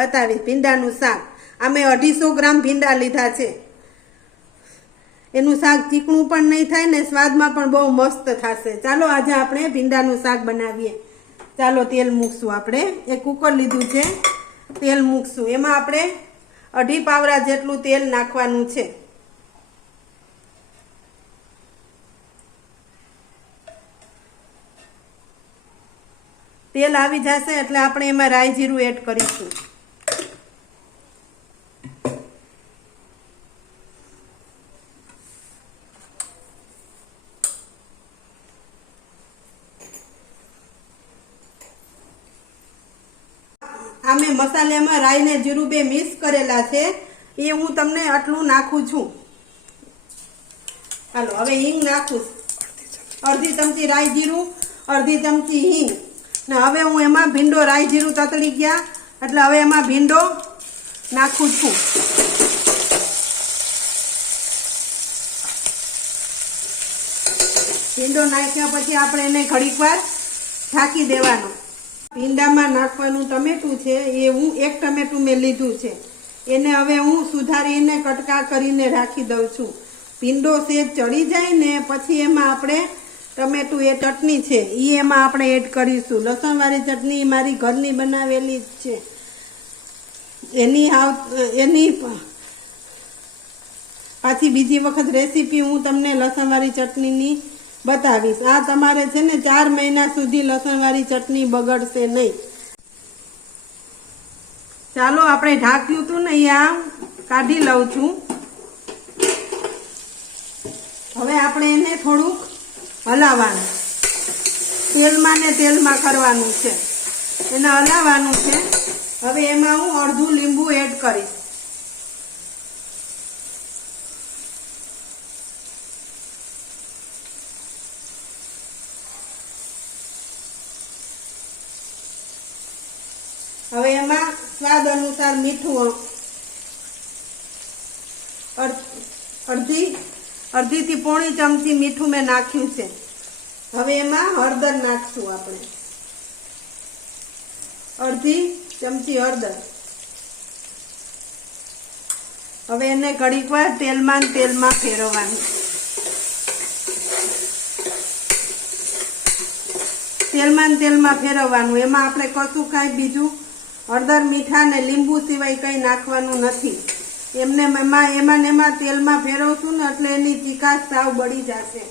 બતાવીશ, ભીંડાનું શાક. અમે અઢીસો ગ્રામ ભીંડા લીધા છે. એનું શાક ચીકણું પણ નહીં થાય ને સ્વાદમાં પણ બહુ મસ્ત થશે. ચાલો આજે આપણે ભીંડાનું શાક બનાવીએ. ચાલો તેલ મૂકશું આપણે. એ કુકર લીધું છે. તેલ મૂકશું. એમાં આપણે અઢી પાવરા જેટલું તેલ નાખવાનું છે. તેલ આવી જશે એટલે આપણે એમાં રાઈ જીરું એડ કરીશું. આમે મસાલામાં રાઈ જીરું બે મિક્સ કરેલા છે, એ હું તમને આટલું નાખું છું. હાલો, હવે હિંગ નાખું. અડધી ચમચી રાઈ જીરું, અડધી ચમચી હિંગ. ને હવે હું એમાં ભીંડો, રાઈ જીરું તતળી ગયા, એટલે હવે એમાં ભીંડો નાખું છું. ભીંડો નાખ્યા પછી આપણે એને ઘડીક વાર ઢાંકી દેવાનો. ભીંડામાં નાખવાનું ટમેટું છે, એ હું એક ટમેટું મેં લીધું છે. એને હવે હું સુધારીને કટકા કરીને રાખી દઉં છું. ભીંડો સેજ ચડી જાય ને પછી એમાં આપણે ટમેટું એ ચટણી છે એ એમાં આપણે એડ કરીશું. લસણવાળી ચટણી મારી ઘરની બનાવેલી જ છે. એની આવ એની પાછી બીજી વખત રેસીપી હું તમને લસણવાળી ચટણીની બતાવીશ. આ તમારે છે ને ચાર મહિના સુધી લસણવાળી ચટણી બગડશે નહીં. ચાલો, આપણે ઢાંક્યું હતું ને એ આમ કાઢી લઉં છું. હવે આપણે એને થોડુંક હલાવવાનું. તેલમાં ને તેલમાં કરવાનું છે. એને હલાવવાનું છે. હવે એમાં હું અડધું લીંબુ એડ કરીશ. હવે એમાં સ્વાદ અનુસાર મીઠું અડ- અડધી અડધીથી પોણી ચમચી મીઠું મેં નાખ્યું છે. હવે એમાં હળદર નાખશું આપણે. અડધી ચમચી હળદર. હવે એને ઘડીક વાર તેલમાં તેલમાં ફેરવવાનું. તેલમાં તેલમાં ફેરવવાનું. એમાં આપણે કશું કાંઈ બીજું હળદર, મીઠા ને લીંબુ સિવાય કંઈ નાખવાનું નથી. એમને એમાં એમાં એમાં તેલમાં ફેરવશું ને એટલે એની ચીકાશ સાવ બળી જશે.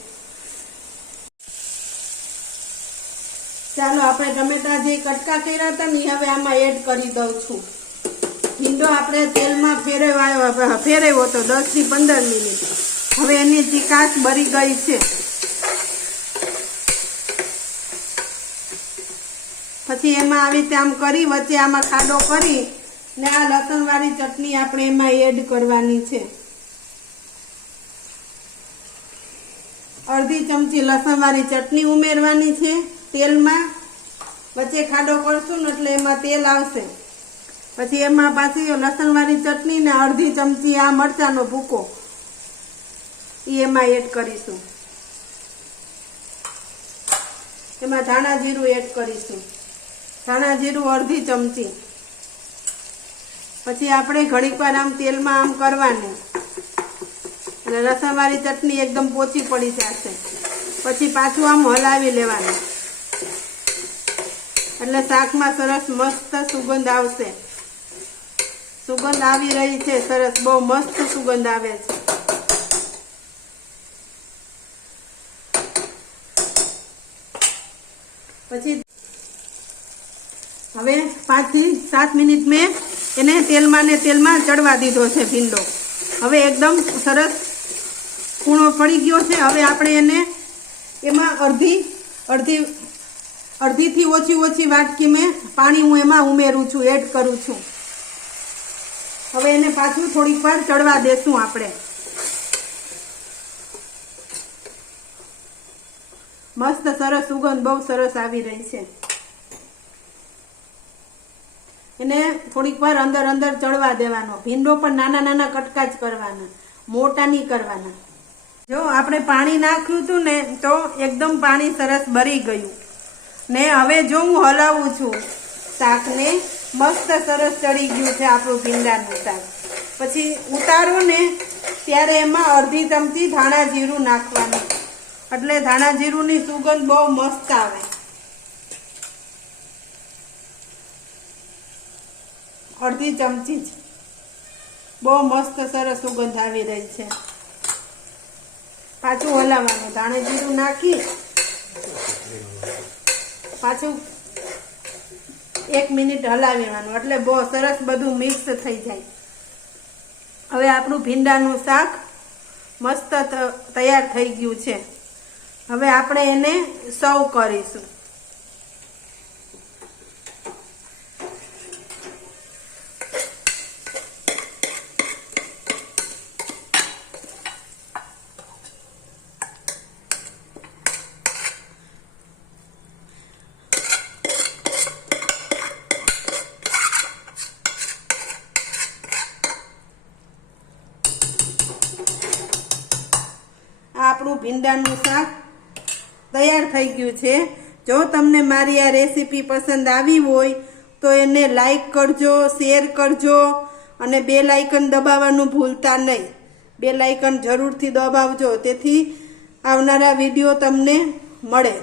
ચાલો, આપણે ટમેટા જે કટકા કર્યા હતા ને હવે આમાં એડ કરી દઉં છું. ભીંડો આપણે તેલમાં ફેરવાયો, ફેરવ્યો હતો દસથી પંદર મિનિટ. હવે એની ચીકાશ બળી ગઈ છે. પછી એમાં આવી રીતે આમ કરી, વચ્ચે આમાં ખાડો કરી ને આ લસણવાળી ચટણી આપણે એમાં એડ કરવાની છે. અડધી ચમચી લસણવાળી ચટણી ઉમેરવાની છે તેલમાં. વચ્ચે ખાડો કરશું ને એટલે એમાં તેલ આવશે. પછી એમાં પાછી લસણવાળી ચટણી ને અડધી ચમચી આ મરચાંનો ભૂકો. એ એમાં એડ કરીશું. એમાં ધાણા જીરું એડ કરીશું. ધાણા જીરું અડધી ચમચી. પછી આપણે ઘડીક વાર આમ તેલમાં આમ કરવાનું. અને રસાવાળી ચટણી એકદમ પોચી પડી જશે. પછી પાછું આમ હલાવી લેવાનું. એટલે શાકમાં સરસ મસ્ત સુગંધ આવશે. સુગંધ આવી રહી છે, સરસ. બહુ મસ્ત સુગંધ આવે છે. પછી હવે પાંચથી સાત મિનિટ મેં એને તેલમાં ને તેલમાં ચડવા દીધો છે ભીંડો. હવે એકદમ સરસ કૂણો પડી ગયો છે. હવે આપણે એને એમાં અડધી અડધી, અડધીથી ઓછી ઓછી વાટકી મેં પાણી હું એમાં ઉમેરું છું, એડ કરું છું. હવે એને પાછું થોડીક વાર ચડવા દેશું આપણે. મસ્ત સરસ સુગંધ બહુ સરસ આવી રહી છે. એને થોડીક વાર અંદર અંદર ચડવા દેવાનો. ભીંડો પણ નાના નાના કટકા જ કરવાના. મોટા નહીં કરવાના. જો આપણે પાણી નાખ્યું હતું ને, તો એકદમ પાણી સરસ બરી ગયું. ને હવે જો હું હલાવું છું, શાકને મસ્ત સરસ ચડી ગયું છે આપણું ભીંડાનું શાક. પછી ઉતારો ને, ત્યારે એમાં અડધી ચમચી ધાણા જીરું નાખવાનું. એટલે ધાણા જીરુંની સુગંધ બહુ મસ્ત આવે. અડધી ચમચી જ. બહુ મસ્ત સરસ સુગંધ આવી રહી છે. પાછું હલાવવાનું, ધાણે જીરું નાખી. પાછું એક મિનિટ હલાવીવાનું, એટલે બહુ સરસ બધું મિક્સ થઈ જાય. હવે આપણું ભીંડાનું શાક મસ્ત તૈયાર થઈ ગયું છે. હવે આપણે એને સર્વ કરીશું. આપણું ભીંડાનું શાક તૈયાર થઈ ગયું છે. જો તમને મારી આ રેસીપી પસંદ આવી હોય, તો એને લાઈક કરજો, શેર કરજો અને બે લાઇકન દબાવવાનું ભૂલતા નહીં. બે લાઇકન જરૂરથી દબાવજો, તેથી આવનારા વીડિયો તમને મળે.